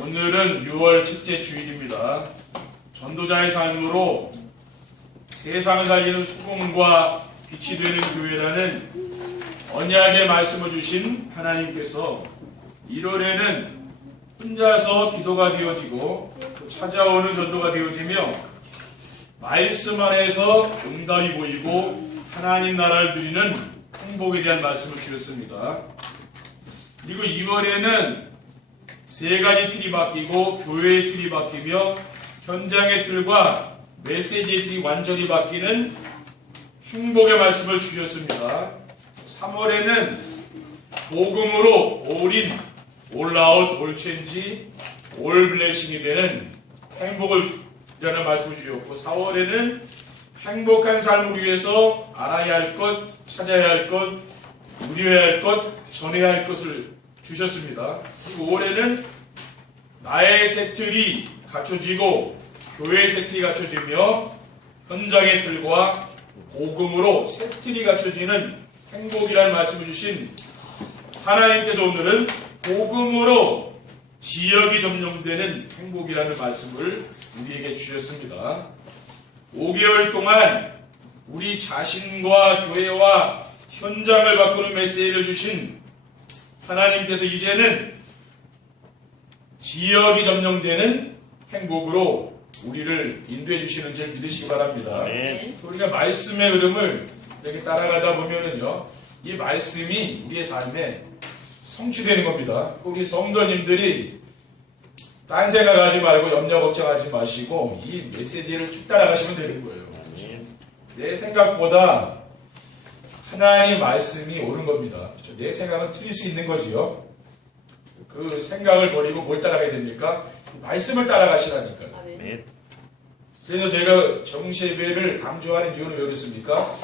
오늘은 6월 첫째 주일입니다. 전도자의 삶으로 세상을 살리는 소금과 빛이 되는 교회라는 언약의 말씀을 주신 하나님께서 1월에는 혼자서 기도가 되어지고 찾아오는 전도가 되어지며 말씀 안에서 응답이 보이고 하나님 나라를 누리는 행복에 대한 말씀을 주셨습니다. 그리고 2월에는 세 가지 틀이 바뀌고 교회의 틀이 바뀌며 현장의 틀과 메시지의 틀이 완전히 바뀌는 행복의 말씀을 주셨습니다. 3월에는 복음으로 올인, 올아웃, 올체인지, 올블레싱이 되는 행복을 이라는 말씀을 주셨고 4월에는 행복한 삶을 위해서 알아야 할 것, 찾아야 할 것, 누려야 할 것, 전해야 할 것을 주셨습니다. 그리고 5월에는 나의 새 틀이 갖춰지고 교회의 새 틀이 갖춰지며 현장의 틀과 복음으로 새 틀이 갖춰지는 행복이라는 말씀을 주신 하나님께서 오늘은 복음으로 지역이 점령되는 행복이라는 말씀을 우리에게 주셨습니다. 5개월 동안 우리 자신과 교회와 현장을 바꾸는 메시지를 주신 하나님께서 이제는 지역이 점령되는 행복으로 우리를 인도해 주시는 줄 믿으시기 바랍니다. 네. 우리가 말씀의 흐름을 이렇게 따라가다 보면은요, 이 말씀이 우리의 삶에 성취되는 겁니다. 우리 성도님들이 딴 생각하지 말고 염려 걱정하지 마시고 이 메시지를 쭉 따라가시면 되는 거예요. 내 생각보다 하나님의 말씀이 옳은 겁니다. 내 생각은 틀릴 수 있는 거지요. 그 생각을 버리고 뭘 따라가야 됩니까? 말씀을 따라가시라니까요. 네. 그래서 제가 정시예배를 강조하는 이유는 왜 그렇습니까?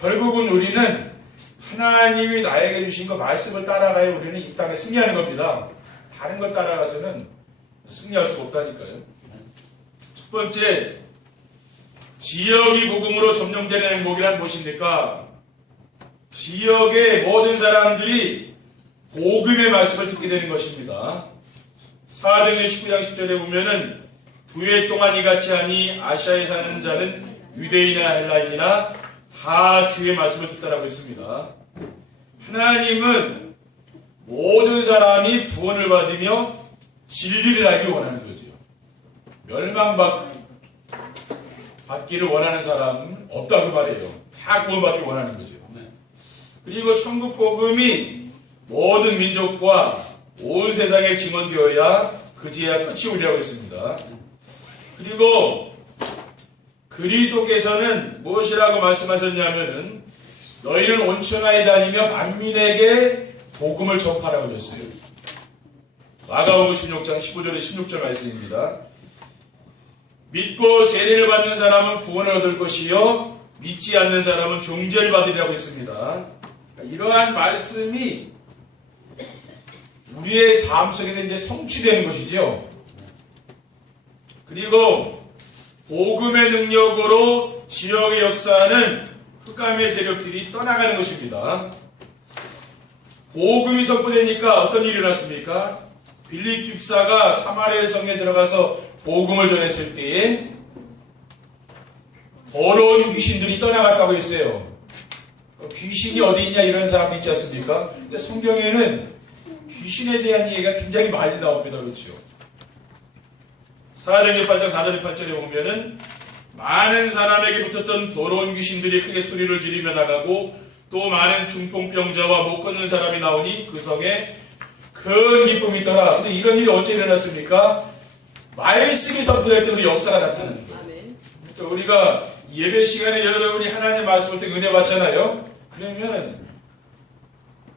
결국은 우리는 하나님이 나에게 주신 그 말씀을 따라가야 우리는 이 땅에 승리하는 겁니다. 다른 걸 따라가서는 승리할 수가 없다니까요. 첫 번째, 지역이 복음으로 점령되는 행복이란 무엇입니까? 지역의 모든 사람들이 복음의 말씀을 듣게 되는 것입니다. 사도행전 19장 10절에 보면은 2해 동안 이같이 하니 아시아에 사는 자는 유대인이나 헬라인이나 다 주의 말씀을 듣다라고 했습니다. 하나님은 모든 사람이 구원을 받으며 진리를 알기를 원하는 거죠. 멸망받기를 원하는 사람은 없다고 말해요. 다 구원받기를 원하는 거죠. 그리고 천국 복음이 모든 민족과 온 세상에 증언되어야 그제야 끝이 오리라고 했습니다. 그리고 그리스도께서는 무엇이라고 말씀하셨냐면은 너희는 온 천하에 다니며 만민에게 복음을 전파라고 하셨어요. 마가복음 16장 15절에 16절 말씀입니다. 믿고 세례를 받는 사람은 구원을 얻을 것이요 믿지 않는 사람은 종죄를 받으리라고 했습니다. 이러한 말씀이 우리의 삶 속에서 이제 성취되는 것이죠. 그리고 복음의 능력으로 지역의 역사는 흑암의 세력들이 떠나가는 것입니다. 복음이 선포되니까 어떤 일이 일어났습니까? 빌립 집사가 사마리아 성에 들어가서 복음을 전했을 때에 더러운 귀신들이 떠나갔다고 했어요. 귀신이 어디 있냐 이런 사람도 있지 않습니까? 근데 성경에는 귀신에 대한 얘기가 굉장히 많이 나옵니다. 그렇죠? 사도행전 8장 4절에 8절에 보면은 많은 사람에게 붙었던 더러운 귀신들이 크게 소리를 지르며 나가고 또 많은 중풍병자와 못 걷는 사람이 나오니 그 성에 큰 기쁨이 있더라. 근데 이런 일이 언제 일어났습니까? 말씀이 선포될 때 우리 역사가 나타나는 거예요. 그러니까 우리가 예배 시간에 여러분이 하나님의 말씀을 듣고 은혜 받잖아요. 그러면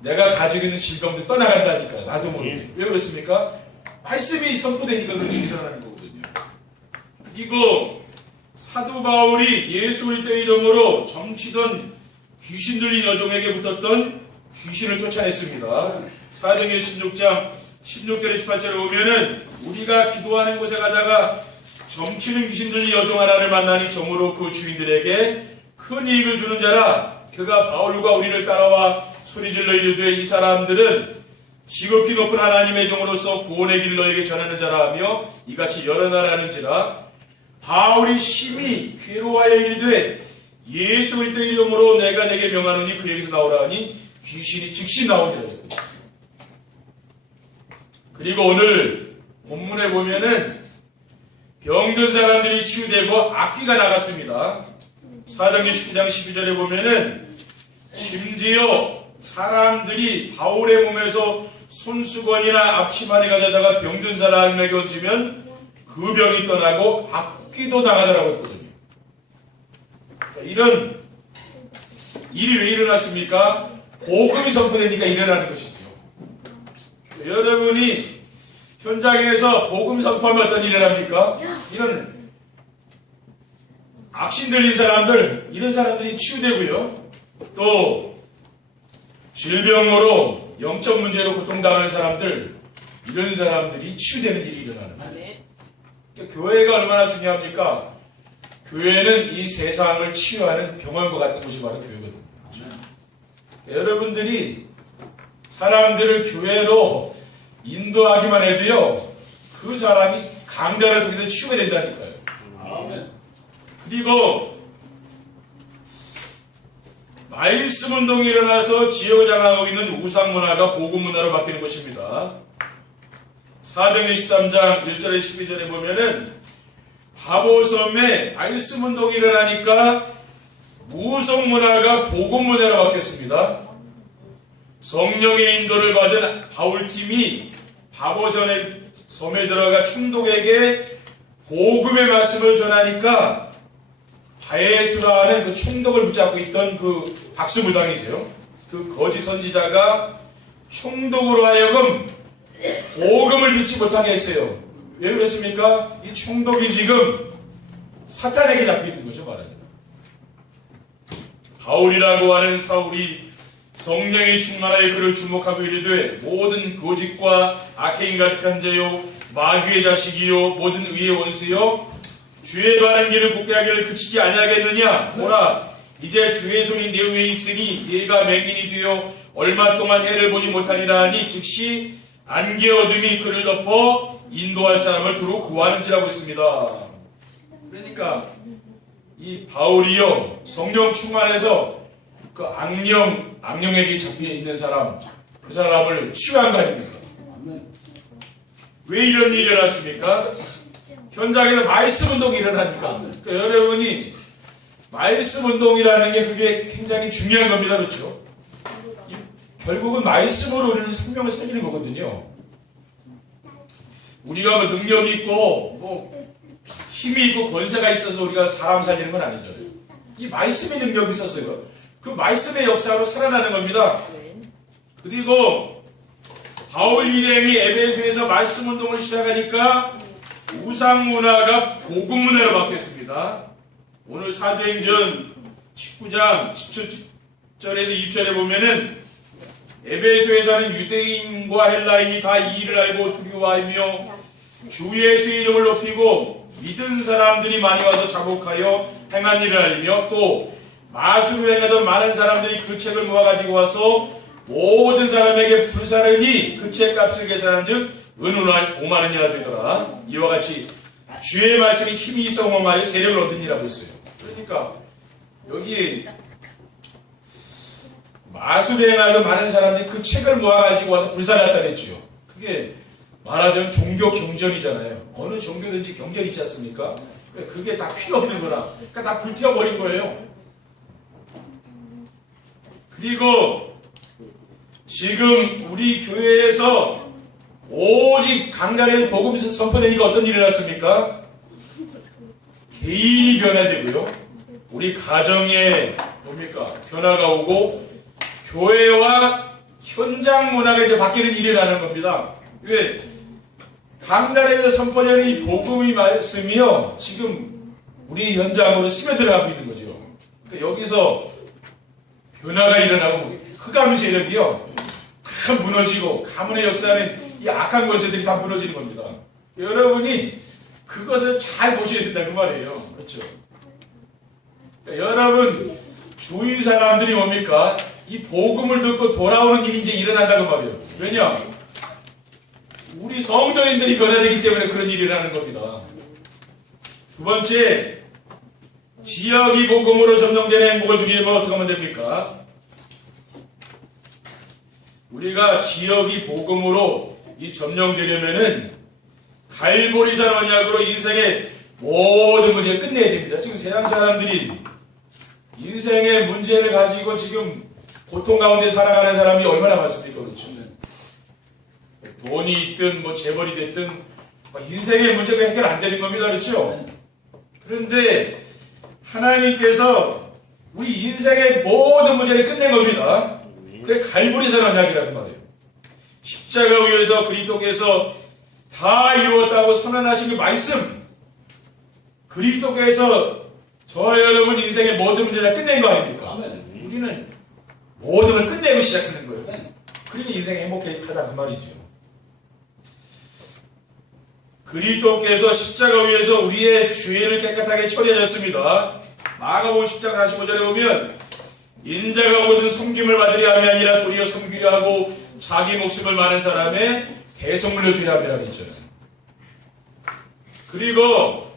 내가 가지고 있는 질병도 떠나간다니까요. 나도 모르게. 왜 그렇습니까? 말씀이 선포되니까 그런 일이 일어나는 거거든요. 그리고 사도 바울이 예수 그리스도의 이름으로 점치던 귀신 들린 여종에게 붙었던 귀신을 쫓아냈습니다. 사도행전 16장 16절에 18절에 보면은 우리가 기도하는 곳에 가다가 점치는 귀신 들린 여종 하나를 만나니 정으로 그 주인들에게 큰 이익을 주는 자라. 그가 바울과 우리를 따라와 소리질러 이르되 이 사람들은 지극히 높은 하나님의 종으로서 구원의 길을 너에게 전하는 자라 하며 이같이 여러 나라 하는지라. 바울이 심히 괴로워하여 이르되 예수 그리스도의 이름으로 내가 내게 명하노니 그에게서 나오라 하니 귀신이 즉시 나오니라. 그리고 오늘 본문에 보면은 병든 사람들이 치유되고 악귀가 나갔습니다. 사도행전 19장 12절에 보면은 심지어 사람들이 바울의 몸에서 손수건이나 앞치마를 가져다가 병든 사람에게 얹으면 그 병이 떠나고 악귀도 나가더라고 했거든요. 이런 일이 왜 일어났습니까? 복음이 선포되니까 일어나는 것이죠. 여러분이 현장에서 복음 선포하면 어떤 일을 합니까? 이런 악신 들린 사람들, 이런 사람들이 치유되고요. 또 질병으로 영적 문제로 고통당하는 사람들, 이런 사람들이 치유되는 일이 일어나는 거예요. 그러니까 교회가 얼마나 중요합니까? 교회는 이 세상을 치유하는 병원과 같은 곳이 바로 교회거든요. 여러분들이 사람들을 교회로 인도하기만 해도요, 그 사람이 강단을 통해서 치유가 된다니까요. 그리고 말씀 운동이 일어나서 지역을 장악하고 있는 우상 문화가 복음 문화로 바뀌는 것입니다. 사도행전 13장 1절에 12절에 보면은 바보섬에 말씀 운동이 일어나니까 무속 문화가 복음 문화로 바뀌었습니다. 성령의 인도를 받은 바울팀이 바보섬에 들어가 총독에게 복음의 말씀을 전하니까 바에수라 하는 그 총독을 붙잡고 있던 그 박수무당이죠. 그 거짓 선지자가 총독으로 하여금 복음을 듣지 못하게 했어요. 왜 그랬습니까? 이 총독이 지금 사탄에게 잡혀 있는 거죠, 말하자면. 바울이라고 하는 사울이 성령의 충만하여 그를 주목하고 이르되 모든 거짓과 악행이 가득한 자요 마귀의 자식이요 모든 의의 원수요 주의 바른 길을 굳게 하기를 그치지 아니하겠느냐. 보라 이제 주의 손이 내 위에 있으니 네가 맹인이 되어 얼마 동안 해를 보지 못하리라 하니 즉시 안개 어둠이 그를 덮어 인도할 사람을 두루 구하는지라고 했습니다. 그러니까 이 바울이요 성령 충만해서 그 악령에게 잡혀 있는 사람, 그 사람을 치유한 거 아닙니까? 왜 이런 일이 일어났습니까? 현장에서 말씀 운동이 일어나니까. 그러니까 여러분이 말씀 운동이라는 게 그게 굉장히 중요한 겁니다. 그렇죠? 결국은 말씀으로 우리는 생명을 살리는 거거든요. 우리가 뭐 능력이 있고 뭐 힘이 있고 권세가 있어서 우리가 사람 살리는 건 아니죠. 이 말씀의 능력이 있었어요. 그 말씀의 역사로 살아나는 겁니다. 그리고 바울 일행이 에베소에서 말씀 운동을 시작하니까 우상 문화가 복음 문화로 바뀌었습니다. 오늘 사도행전 19장 10절에서 20절에 보면은 에베소에 사는 유대인과 헬라인이 다 이 일을 알고 두려워하며 주 예수의 이름을 높이고 믿은 사람들이 많이 와서 자복하여 행한 일을 알리며 또 마술을 행하던 많은 사람들이 그 책을 모아가지고 와서 모든 사람에게 불사르니 그 책값을 계산한 즉 은은 5만원이나 되더라. 이와 같이 주의 말씀이 힘이 있어 어마어마하여 세력을 얻으니라고 했어요. 그러니까 여기 마술을 행하던 많은 사람들이 그 책을 모아가지고 와서 불사랐다 그랬죠. 그게 말하자면 종교 경전이잖아요. 어느 종교든지 경전 있지 않습니까? 그게 다 필요 없는 거라. 그러니까 다 불태워버린 거예요. 그리고 지금 우리 교회에서 오직 강단에서 복음 선포되니까 어떤 일이 일어났습니까? 개인이 변화되고요. 우리 가정에 뭡니까? 변화가 오고 교회와 현장 문화가 이제 바뀌는 일이 일어나는 겁니다. 왜? 강단에서 선포되는 이 복음의 말씀이요. 지금 우리 현장으로 스며들어가고 있는 거죠. 그러니까 여기서 변화가 일어나고 흑암 세력이요. 다 무너지고 가문의 역사는 이 악한 권세들이 다 무너지는 겁니다. 여러분이 그것을 잘 보셔야 된다 그 말이에요. 그렇죠? 그러니까 여러분 주위 사람들이 뭡니까? 이 복음을 듣고 돌아오는 일이 이제 일어난다고 말이에요. 왜냐? 우리 성도인들이 변화되기 때문에 그런 일이 일어나는 겁니다. 두 번째, 지역이 복음으로 점령되는 행복을 누리려면 어떻게 하면 됩니까? 우리가 지역이 복음으로 점령되려면은 갈보리산 언약으로 인생의 모든 문제를 끝내야 됩니다. 지금 세상 사람들이 인생의 문제를 가지고 지금 고통 가운데 살아가는 사람이 얼마나 많습니까? 그렇죠. 돈이 있든 뭐 재벌이 됐든 인생의 문제가 해결 안 되는 겁니다. 그렇죠? 그런데 하나님께서 우리 인생의 모든 문제를 끝낸 겁니다. 그게 갈보리산 언약이라는 말이에요. 십자가 위에서 그리스도께서 다 이루었다고 선언하신 그 말씀, 그리스도께서 저와 여러분 인생의 모든 문제를 다 끝낸 거 아닙니까? 우리는 모든 걸 끝내고 시작하는 거예요. 그러니 인생이 행복하다 그 말이죠. 그리스도께서 십자가 위에서 우리의 죄를 깨끗하게 처리하셨습니다. 마가복음 10장 45절에 보면 인자가 무슨 섬김을 받으려 함이 아니라 도리어 섬기려 하고 자기 목숨을 많은 사람의 대속물로 주려 함이라고 했잖아요. 그리고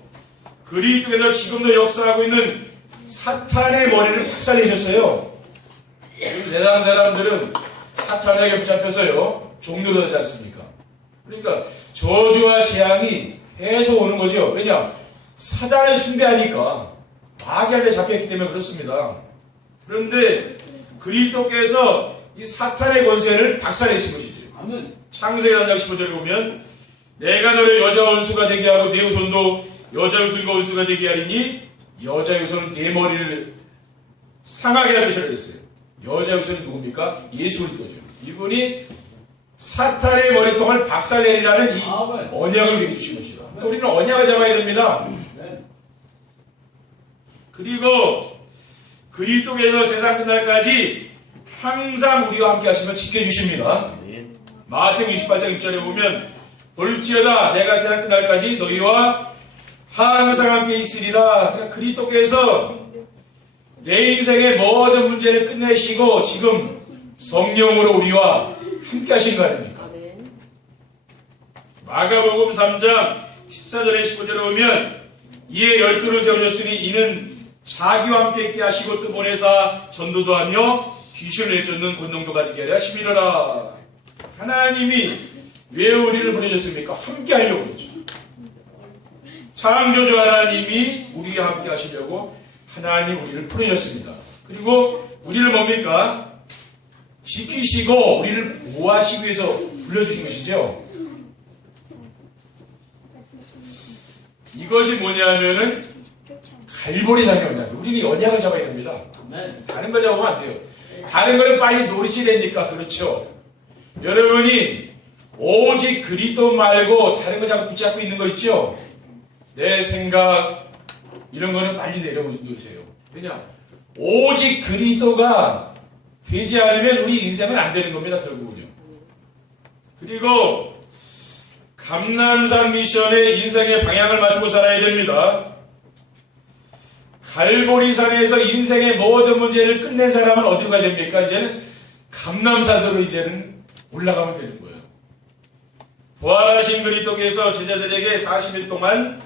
그리스도께서 지금도 역사하고 있는 사탄의 머리를 박살내셨어요. 세상 사람들은 사탄에게 붙잡혀서요 종로가 되지 않습니까? 그러니까 저주와 재앙이 계속 오는 거죠. 왜냐? 사단을 숭배하니까 마귀한테 잡혔기 때문에 그렇습니다. 그런데 그리스도께서 이 사탄의 권세를 박살내신 것이죠. 창세기 3장 15절에 보면 내가 너를 여자 원수가 되게 하고 내 후손도 여자 후손과 원수가 되게 하리니 여자 후손은 내 머리를 상하게 하리라 그랬어요. 여자 후손이 누굽니까? 예수 그리스도죠. 이분이 사탄의 머리통을 박살내리라는 이 언약을 믿으신 것이다. 그러니까 우리는 언약을 잡아야 됩니다. 그리고 그리스도께서 세상 끝날까지 항상 우리와 함께 하시며 지켜주십니다. 마태복음 28장 6절에 보면 볼지어다 내가 세상 끝날까지 너희와 항상 함께 있으리라. 그리스도께서 내 인생의 모든 문제를 끝내시고 지금 성령으로 우리와 함께 하신 거 아닙니까? 마가복음 3장 14절에 15절에 보면 이에 12를 세우셨으니 이는 자기와 함께 있게 하시고 또 보내사 전도도 하며 귀신을 내쫓는 권능도 가지게 하려 하심이로라. 하나님이 왜 우리를 보내셨습니까? 함께 하려고 그랬죠. 창조주 하나님이 우리와 함께 하시려고 하나님 우리를 보내셨습니다. 그리고 우리를 뭡니까? 지키시고 우리를 보호하시기 위해서 불러주신 것이죠. 이것이 뭐냐면은 갈보리산의 언약. 우리는 언약을 잡아야 됩니다. 다른 거 잡으면 안 돼요. 다른 거는 빨리 노리시려니까 그렇죠. 여러분이 오직 그리스도 말고 다른 거 자꾸 붙잡고 있는 거 있죠? 내 생각 이런 거는 빨리 내려놓으세요. 왜냐? 오직 그리스도가 되지 않으면 우리 인생은 안 되는 겁니다. 결국은요. 그리고 감람산 미션의 인생의 방향을 맞추고 살아야 됩니다. 갈보리산에서 인생의 모든 문제를 끝낸 사람은 어디로 가야 됩니까? 이제는 감람산으로 이제는 올라가면 되는 거예요. 부활하신 그리스도께서 제자들에게 40일 동안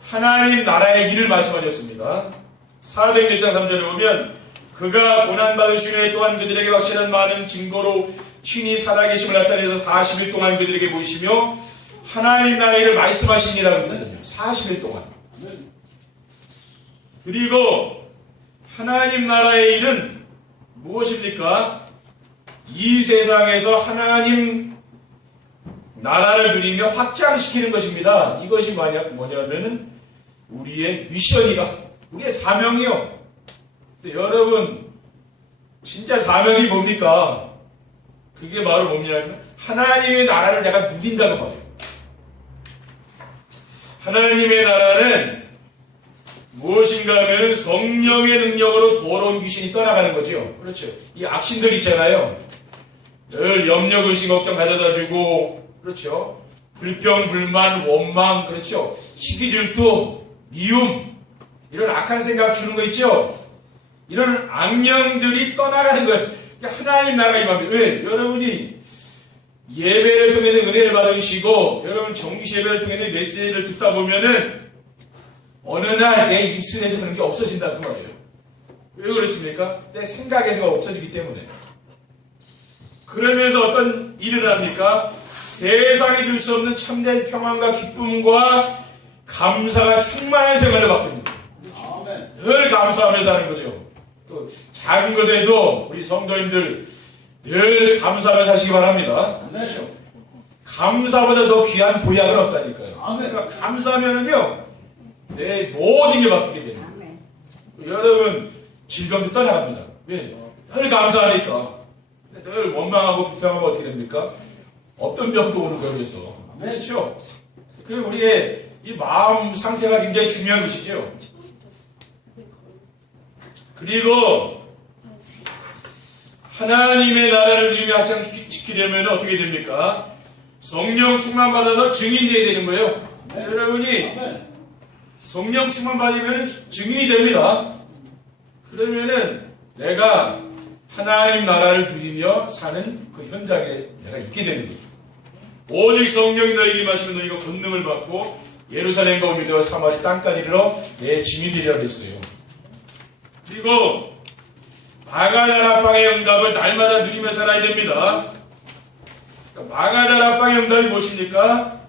하나님 나라의 일을 말씀하셨습니다. 사도행전 1장 3절에 보면 그가 고난받으신 후에 또한 그들에게 확실한 많은 증거로 친히 살아계심을 나타내서 40일 동안 그들에게 보이시며 하나님 나라의 일을 말씀하시니라고 했거든요. 40일 동안. 그리고 하나님 나라의 일은 무엇입니까? 이 세상에서 하나님 나라를 누리며 확장시키는 것입니다. 이것이 뭐냐면은 우리의 미션이다. 우리의 사명이요. 근데 여러분 진짜 사명이 뭡니까? 그게 바로 뭐냐면 하나님의 나라를 내가 누린다는 말이에요. 하나님의 나라는 무엇인가 하면 성령의 능력으로 더러운 귀신이 떠나가는 거죠. 그렇죠. 이 악신들 있잖아요. 늘 염려, 근심, 걱정 가져다 주고, 그렇죠. 불평, 불만, 원망, 그렇죠. 시기 질투, 미움, 이런 악한 생각 주는 거 있죠. 이런 악령들이 떠나가는 거예요. 그러니까 하나님 나라가 임합니다. 왜? 여러분이 예배를 통해서 은혜를 받으시고 여러분 정기 예배를 통해서 메시지를 듣다 보면은 어느 날 내 입술에서 그런 게 없어진다는 말이에요. 왜 그렇습니까? 내 생각에서가 없어지기 때문에. 그러면서 어떤 일을 합니까? 세상이 줄 수 없는 참된 평안과 기쁨과 감사가 충만한 생활을 바뀝니다. 늘 감사하면서 하는 거죠. 또 작은 것에도 우리 성도님들 늘 감사하면서 하시기 바랍니다. 그렇죠? 감사보다 더 귀한 보약은 없다니까요. 그러니까 감사하면은요 내 모든 게 바뀌게 됩니다. 여러분 질병도 떠나갑니다. 왜? 늘 감사하니까. 늘 원망하고 불평하면 어떻게 됩니까? 없던 병도 오는 거예요. 그래서 그렇죠? 그 우리의 이 마음 상태가 굉장히 중요한 것이죠. 그리고 하나님의 나라를 이루며 확장시키려면 어떻게 됩니까? 성령 충만 받아서 증인되어야 되는 거예요. 여러분이 성령 충만 받으면 증인이 됩니다. 그러면은 내가 하나님 나라를 누리며 사는 그 현장에 내가 있게 되는 거죠. 오직 성령이 너희에게 임하시면 너희가 권능을 받고 예루살렘과 오미대와 사마리 땅까지 이르러 내 증인되리라 그랬어요. 그리고 마가다락방의 응답을 날마다 누리며 살아야 됩니다. 마가다락방의 응답이 무엇입니까?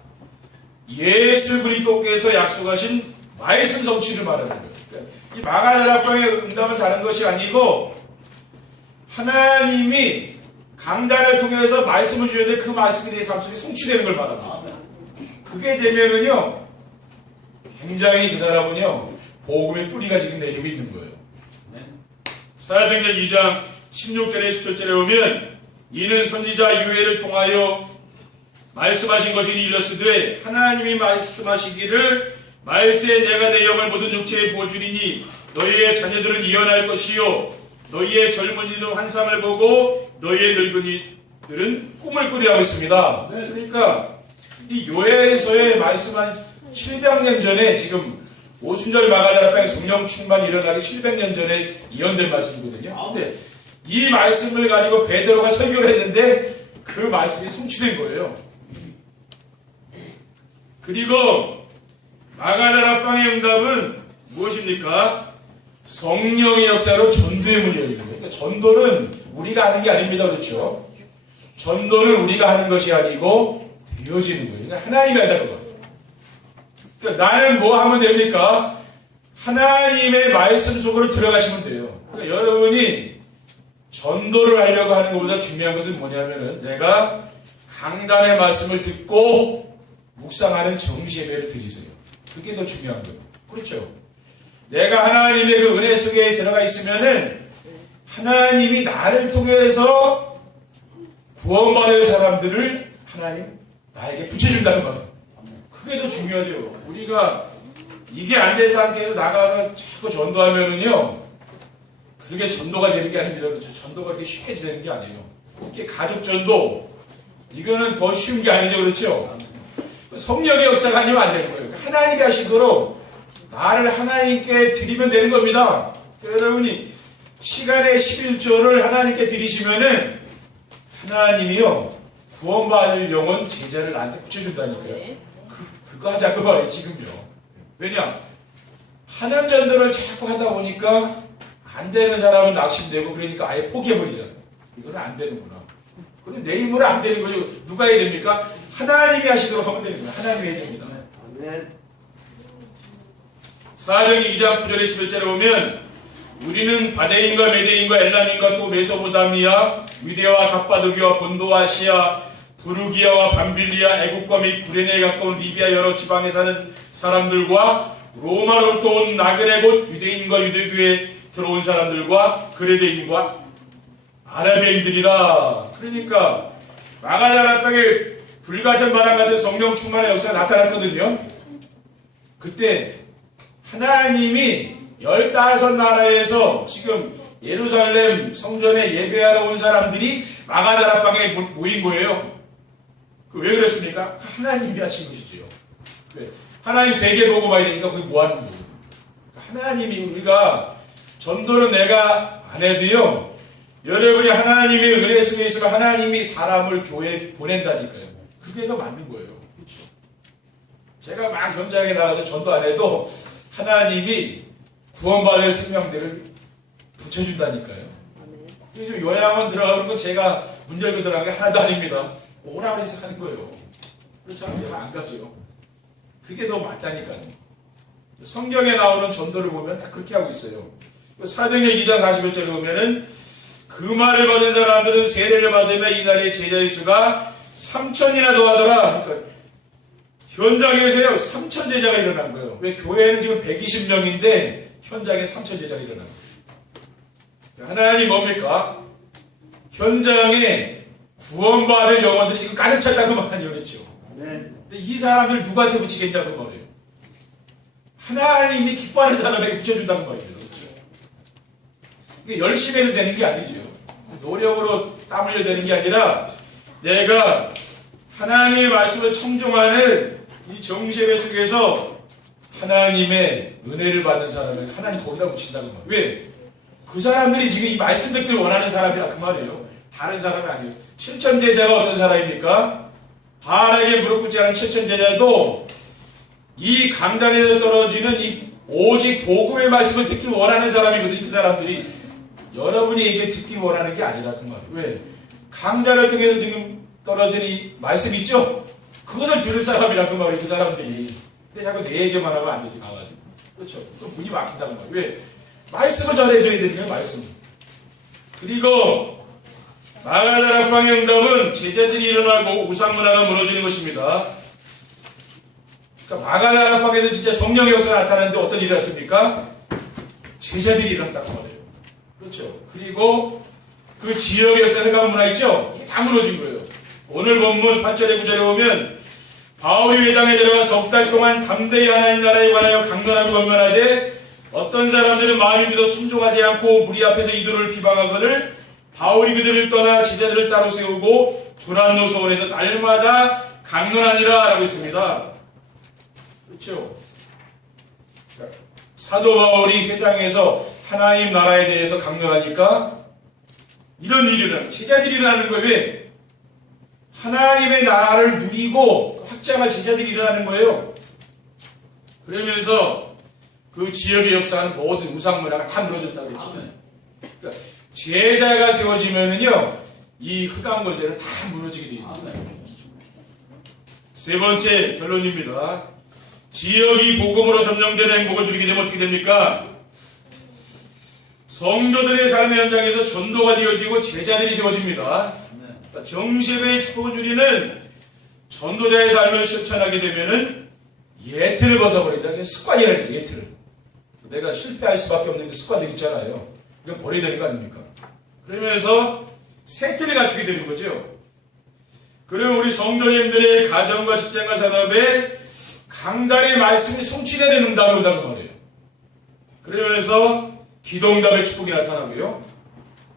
예수 그리스도께서 약속하신 말씀 성취를 말하는 거예요. 그러니까 이 마가다락방의 응답은 다른 것이 아니고 하나님이 강단을 통해서 말씀을 주는데 그 말씀이 내 삶 속에 성취되는 걸 말합니다. 그게 되면은요 굉장히 그 사람은요 복음의 뿌리가 지금 내리고 있는 거예요. 사도행전 2장 16절에 17절에 보면 이는 선지자 유엘을 통하여 말씀하신 것이 이르렀으되 하나님이 말씀하시기를 말세에 내가 내 영을 모든 육체에 부어주리니 너희의 자녀들은 예언할 것이요 너희의 젊은이들은 환상을 보고 너희의 늙은이들은 꿈을 꾸리라고 했습니다. 그러니까 이 요엘서에 말씀한 700년 전에 지금 오순절 마가다락방에 성령 충만이 일어나기 700년 전에 예언된 말씀이거든요. 근데 이 말씀을 가지고 베드로가 설교를 했는데 그 말씀이 성취된 거예요. 그리고 마가다락방의 응답은 무엇입니까? 성령의 역사로 전도의 문이 열리는 거예요. 그러니까 전도는 우리가 하는 게 아닙니다. 그렇죠? 전도는 우리가 하는 것이 아니고 되어지는 거예요. 그러니까 하나님이 하자는 거예요. 그러니까 나는 뭐 하면 됩니까? 하나님의 말씀 속으로 들어가시면 돼요. 그러니까 여러분이 전도를 하려고 하는 것보다 중요한 것은 뭐냐면은 내가 강단의 말씀을 듣고 묵상하는 정시 예배를 드리세요. 그게 더 중요한 거예요. 그렇죠? 내가 하나님의 그 은혜 속에 들어가 있으면은 하나님이 나를 통해서 구원받을 사람들을 하나님 나에게 붙여준다는 거예요. 그게 더 중요하죠. 우리가 이게 안 된 상태에서 나가서 자꾸 전도하면은요, 그게 전도가 되는 게 아닙니다. 전도가 그렇게 쉽게 되는 게 아니에요. 특히 가족 전도, 이거는 더 쉬운 게 아니죠. 그렇죠? 성령의 역사가 아니면 안 되는 거예요. 하나님이 하신 거로 나를 하나님께 드리면 되는 겁니다. 여러분이 시간의 11조를 하나님께 드리시면은 하나님이요, 구원받을 영혼 제자를 나한테 붙여준다니까요. 그거 하자고 말이에요, 지금요. 왜냐? 하는 전도를 자꾸 하다 보니까 안 되는 사람은 낙심되고 그러니까 아예 포기해버리잖아요. 이거는 안 되는구나. 그럼 내 힘으로 안 되는 거죠. 누가 해야 됩니까? 하나님이 하시도록 하면 되는 거예요. 하나님이 해야 됩니다. 사도행전 2장 9절에 11절에 보면 우리는 바데인과 메데인과 엘람인과 또 메소포타미아, 유대와 갑바도기와 본도와 아시아, 부르기아와 밤빌리아, 애국과 및 구레네에 가까운 리비아 여러 지방에 사는 사람들과 로마로부터 온 나그네 곧 유대인과 유대교에 들어온 사람들과 그레데인과 아라비아인들이라. 그러니까 마가다락방에 불같은 바람 같은 성령 충만의 역사가 나타났거든요. 그때 하나님이 15나라에서 지금 예루살렘 성전에 예배하러 온 사람들이 마가다락방에 모인 거예요. 왜 그랬습니까? 하나님이 하신 것이지요. 하나님 세계 보고 봐야 되니까 그게 뭐 하는 거예요? 하나님이 우리가 전도는 내가 안 해도요, 여러분이 하나님의 은혜 속에 있으면 하나님이 사람을 교회에 보낸다니까요. 그게 더 맞는 거예요. 그렇죠? 제가 막 현장에 나가서 전도 안 해도 하나님이 구원받을 생명들을 붙여준다니까요. 좀 요양원 들어가는 건 제가 문 열고 들어가는 게 하나도 아닙니다. 오라고 해서 하는 거예요. 그렇지 않으면 제가 안 가죠. 그게 더 맞다니까요. 성경에 나오는 전도를 보면 다 그렇게 하고 있어요. 사도행전 2장 41절에 보면은 그 말을 받은 사람들은 세례를 받으며 이날의 제자의 수가 3,000이나 더하더라. 그러니까 현장에서요 3,000 제자가 일어난 거예요. 왜 교회는 지금 120명인데 현장에 3,000 제자가 일어난 거예요. 하나님 뭡니까? 현장에 구원받을 영혼들이 지금 가득 찼다고 말하니 그렇죠. 근데 이 사람들 누구한테 붙이겠냐고 말이에요. 하나님이 기뻐하는 사람에게 붙여준다고 말이에요. 그렇죠? 열심히 해서 되는 게 아니죠. 노력으로 땀 흘려 되는 게 아니라 내가 하나님의 말씀을 청종하는 이 정세배 속에서 하나님의 은혜를 받는 사람에게 하나님 거기다 붙인다고 말이에요. 왜? 그 사람들이 지금 이 말씀 듣기를 원하는 사람이라 그 말이에요. 다른 사람이 아니에요. 7천 제자가 어떤 사람입니까? 바알에게 무릎 꿇지 않은 7천 제자도 이 강단에서 떨어지는 이 오직 복음의 말씀을 듣기 원하는 사람이거든요. 그 사람들이 여러분이 이게 듣기 원하는 게 아니라 그 말이에요. 왜? 강단을 통해서 지금 떨어진 이 말씀 있죠? 그것을 들을 사람이라 그 말이에요. 그 사람들이. 근데 자꾸 내 얘기만 하면 안 되지 나가지고. 그렇죠? 그럼 문이 막힌다는 말이에요. 왜? 말씀을 전해줘야 되는 거예요. 말씀. 그리고 마가다락방의 응답은 제자들이 일어나고 우상문화가 무너지는 것입니다. 그러니까 마가다락방에서 진짜 성령의 역사가 나타났는데 어떤 일이 났습니까? 제자들이 일어났다고 말해요. 그렇죠. 그리고 그 지역의 역사는 문화 있죠? 이게 다 무너진 거예요. 오늘 본문 8절에 9절에 보면 바울이 회당에 들어가 석 달 동안 담대히 하나님 나라에 관하여 강론하고 권면하되 어떤 사람들은 마음이 믿어 순종하지 않고 무리 앞에서 이들을 비방하거늘 바울이 그들을 떠나 제자들을 따로 세우고 두란노 소원에서 날마다 강론하니라 라고 있습니다. 그렇죠? 사도 바울이 회당에서 하나님 나라에 대해서 강론하니까 이런 일이 일어나는 제자들이 일어나는 거예요. 왜? 하나님의 나라를 누리고 확장할 제자들이 일어나는 거예요. 그러면서 그 지역의 역사는 모든 우상문화가 다 무너졌다고 했거든요. 그러니까 제자가 세워지면은요, 이 흑암 것에는 다 무너지게 되어 있습니다. 세 번째 결론입니다. 지역이 복음으로 점령되는 행복을 누리게 되면 어떻게 됩니까? 성도들의 삶의 현장에서 전도가 되어지고 제자들이 세워집니다. 그러니까 정세배의 축복을 누리는 전도자의 삶을 실천하게 되면은 예틀을 벗어버린다. 그게 습관이라는 예틀을. 내가 실패할 수밖에 없는 그 습관들 있잖아요. 이건 버려야 되는 거 아닙니까? 그러면서 새 틀을 갖추게 되는 거죠. 그러면 우리 성도님들의 가정과 직장과 산업에 강단의 말씀이 성취되는 응답이 온다고 말해요. 그러면서 기도응답의 축복이 나타나고요.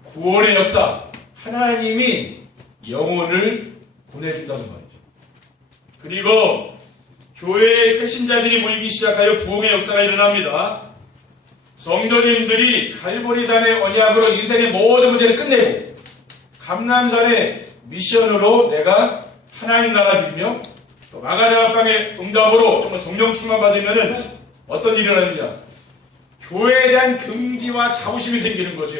구원의 역사, 하나님이 영혼을 보내준다는 말이죠. 그리고 교회에 새신자들이 모이기 시작하여 부흥의 역사가 일어납니다. 성도님들이 갈보리산의 언약으로 인생의 모든 문제를 끝내고 감람산의 미션으로 내가 하나님 나라 누리며 마가다락방의 응답으로 정말 성령 충만 받으면은 어떤 일이 일어납니다. 교회에 대한 긍지와 자부심이 생기는 거죠.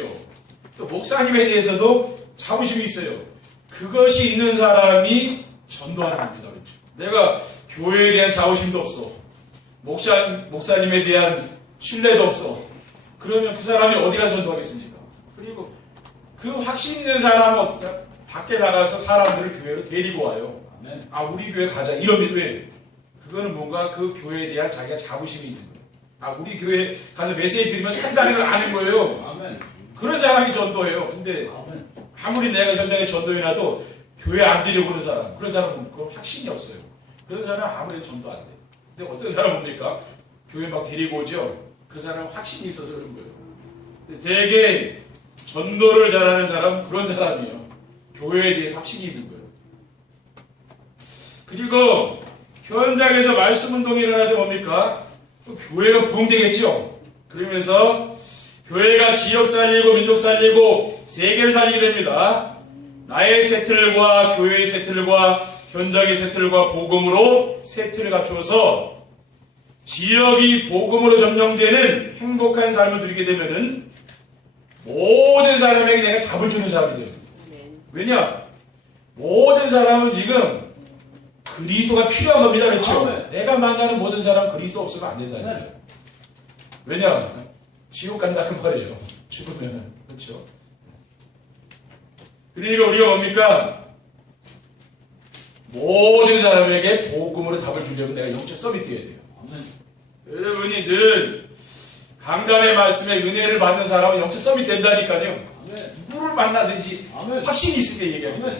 또 목사님에 대해서도 자부심이 있어요. 그것이 있는 사람이 전도하는 겁니다. 그렇죠? 내가 교회에 대한 자부심도 없어. 목사님에 대한 신뢰도 없어. 그러면 그 사람이 어디 가서 전도하겠습니까? 그리고 그 확신 있는 사람은 어떻게 밖에 나가서 사람들을 교회로 데리고 와요. 아, 우리 교회 가자. 이러면 왜? 그거는 뭔가 그 교회에 대한 자기가 자부심이 있는 거예요. 아, 우리 교회 가서 메시지 드리면 산다는 걸 아는 거예요. 아멘. 그런 사람이 전도예요. 근데 아무리 내가 현장에 전도해놔도 교회 안 데려오는 사람, 그런 사람은 그건 확신이 없어요. 그런 사람은 아무리 전도 안 돼. 근데 어떤 사람 뭡니까? 교회 막 데리고 오죠? 그 사람은 확신이 있어서 그런 거예요. 되게 전도를 잘하는 사람은 그런 사람이에요. 교회에 대해서 확신이 있는 거예요. 그리고 현장에서 말씀 운동이 일어나서 뭡니까? 교회가 부흥되겠죠? 그러면서 교회가 지역 살리고 민족 살리고 세계를 살리게 됩니다. 나의 세틀과 교회의 세틀과 현장의 세틀과 복음으로 세틀을 갖추어서 지역이 복음으로 점령되는 행복한 삶을 누리게 되면은 모든 사람에게 내가 답을 주는 사람이 돼요. 왜냐? 모든 사람은 지금 그리스도가 필요한 겁니다. 그렇죠? 내가 만나는 모든 사람 그리스도 없으면 안 된다니까요. 왜냐? 지옥 간다는 말이에요. 죽으면은. 그렇죠? 그러니까 우리가 뭡니까? 모든 사람에게 복음으로 답을 주려면 내가 영적 서밋 돼야 돼요. 여러분이 늘 강단의 말씀에 은혜를 받는 사람은 영적 서밋 된다니까요. 누구를 만나든지 확신이 있을 때 얘기합니다.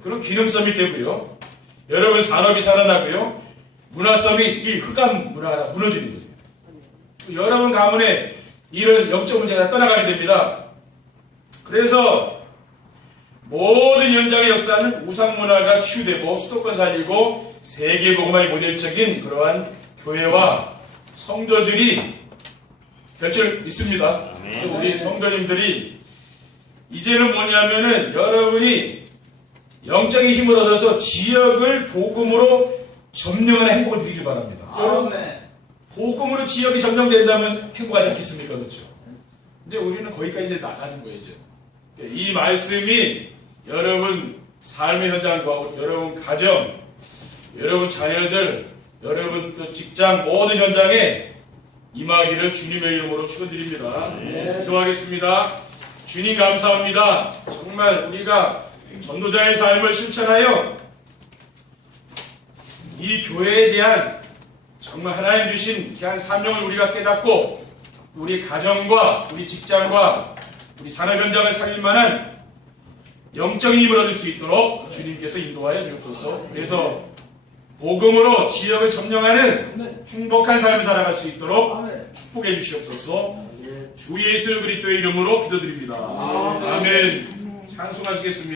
그런 기능 서밋 되고요. 여러분 산업이 살아나고요. 문화 서밋, 이 흑암 문화가 무너지는 거죠. 여러분 가문에 이런 영적 문제가 떠나가게 됩니다. 그래서 모든 현장의 역사는 우상문화가 치유되고 수도권 살리고 세계복음화의 모델적인 그러한 교회와 성도들이 펼쳐 있습니다. 그래서 우리 성도님들이 이제는 뭐냐면은 여러분이 영적인 힘을 얻어서 지역을 복음으로 점령하는 행복을 누리길 바랍니다. 여러분, 복음으로 지역이 점령된다면 행복하지 않겠습니까? 그렇죠? 이제 우리는 거기까지 이제 나가는 거예요. 이제. 이 말씀이 여러분 삶의 현장과 여러분 가정, 여러분 자녀들, 여러분 또 직장 모든 현장에 임하기를 주님의 이름으로 축원드립니다. 기도하겠습니다. 주님 감사합니다. 정말 우리가 전도자의 삶을 실천하여 이 교회에 대한 정말 하나님 주신 귀한 사명을 우리가 깨닫고 우리 가정과 우리 직장과 우리 산업 현장을 살릴 만한 영적인 힘을 얻을 수 있도록 주님께서 인도하여 주옵소서. 그래서 복음으로 지역을 점령하는 행복한 삶을 살아갈 수 있도록 축복해 주시옵소서. 주 예수 그리스도의 이름으로 기도드립니다. 아멘. 찬송하시겠습니다.